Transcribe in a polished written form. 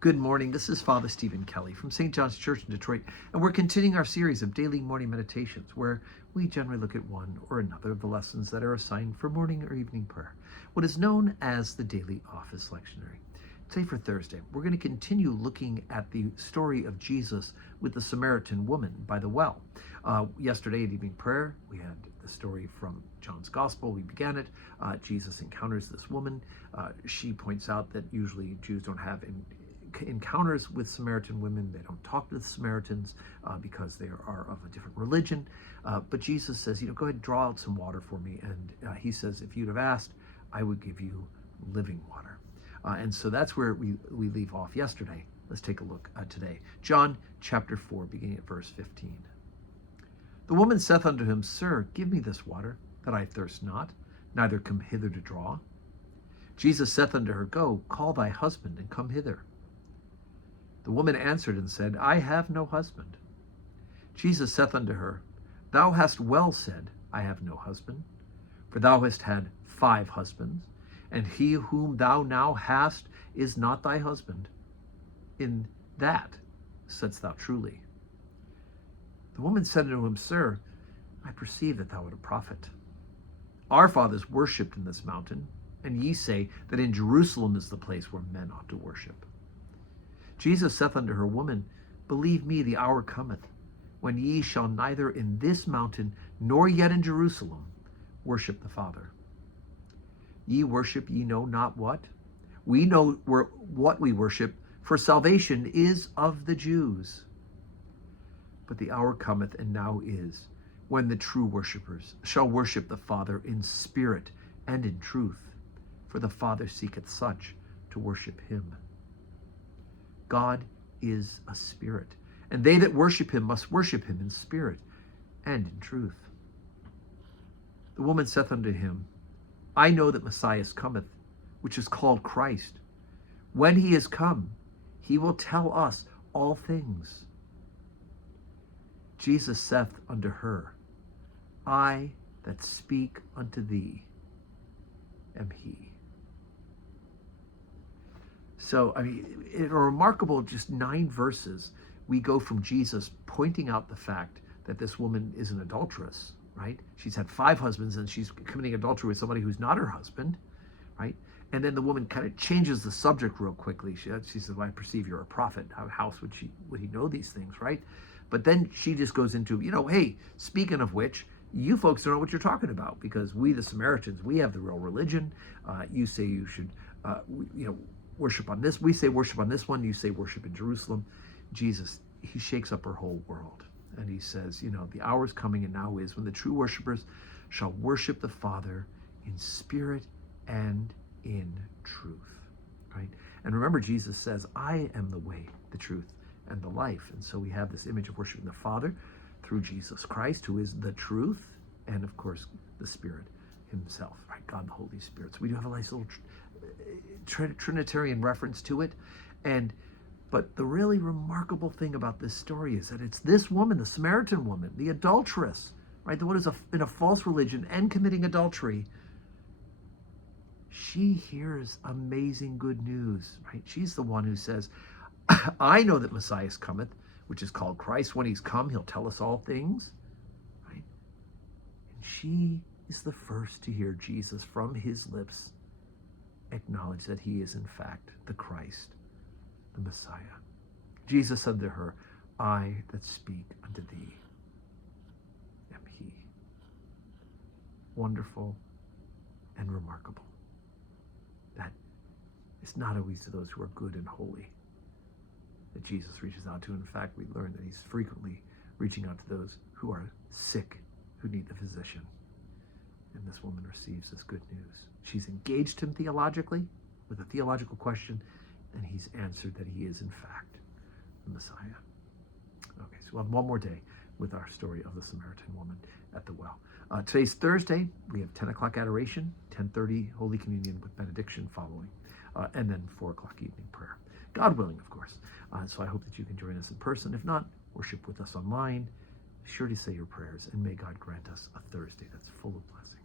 Good morning. This is Father Stephen Kelly from St. John's Church in Detroit, and we're continuing our series of daily morning meditations where we generally look at one or another of the lessons that are assigned for morning or evening prayer, what is known as the Daily Office Lectionary. Today for Thursday, we're going to continue looking at the story of Jesus with the Samaritan woman by the well. Yesterday at evening prayer, we had the story from John's Gospel. We began it. Jesus encounters this woman. She points out that usually Jews don't have encounters with Samaritan women. They don't talk to the Samaritans because they are of a different religion. But Jesus says, go ahead and draw out some water for me. And he says, if you'd have asked, I would give you living water. And so that's where we leave off yesterday. Let's take a look today. John chapter 4, beginning at verse 15. The woman saith unto him, Sir, give me this water, that I thirst not, neither come hither to draw. Jesus saith unto her, Go, call thy husband, and come hither. The woman answered and said, I have no husband. Jesus saith unto her, Thou hast well said, I have no husband, for thou hast had 5 husbands, and he whom thou now hast is not thy husband. In that saidst thou truly. The woman said unto him, Sir, I perceive that thou art a prophet. Our fathers worshipped in this mountain, and ye say that in Jerusalem is the place where men ought to worship. Jesus saith unto her, Woman, believe me, the hour cometh, when ye shall neither in this mountain, nor yet in Jerusalem, worship the Father. Ye worship ye know not what? We know what we worship, for salvation is of the Jews. But the hour cometh, and now is, when the true worshipers shall worship the Father in spirit and in truth, for the Father seeketh such to worship him. God is a spirit, and they that worship him must worship him in spirit and in truth. The woman saith unto him, I know that Messiah cometh, which is called Christ. When he is come, he will tell us all things. Jesus saith unto her, I that speak unto thee am he. So, in a remarkable just 9 verses, we go from Jesus pointing out the fact that this woman is an adulteress, right? She's had 5 husbands and she's committing adultery with somebody who's not her husband, right? And then the woman kind of changes the subject real quickly. She says, well, I perceive you're a prophet. How else would he know these things, right? But then she just goes into, hey, speaking of which, you folks don't know what you're talking about, because we, the Samaritans, we have the real religion. You say you should, worship on this. We say worship on this one. You say worship in Jerusalem. Jesus, he shakes up her whole world. And he says, the hour is coming and now is when the true worshipers shall worship the Father in spirit and in truth, right? And remember, Jesus says, I am the way, the truth, and the life. And so we have this image of worshiping the Father through Jesus Christ, who is the truth, and of course, the Spirit himself, right? God, the Holy Spirit. So we do have a nice little Trinitarian reference to it. But the really remarkable thing about this story is that it's this woman, the Samaritan woman, the adulteress, right? The one who's in a false religion and committing adultery. She hears amazing good news, right? She's the one who says, I know that Messiah cometh, which is called Christ. When he's come, he'll tell us all things, right? And she is the first to hear Jesus from his lips acknowledge that he is in fact the Christ, the Messiah. Jesus said to her, I that speak unto thee am he. Wonderful and remarkable. That it's not always to those who are good and holy that Jesus reaches out to. In fact, we learn that he's frequently reaching out to those who are sick, who need the physician. And this woman receives this good news. She's engaged him theologically with a theological question, and he's answered that he is in fact the Messiah. Okay, so we'll have one more day with our story of the Samaritan woman at the well. Today's Thursday. We have 10 o'clock adoration, 10:30 Holy Communion with benediction following, and then 4 o'clock evening prayer. God willing, of course. So I hope that you can join us in person. If not, worship with us online. Be sure to say your prayers, and may God grant us a Thursday that's full of blessings.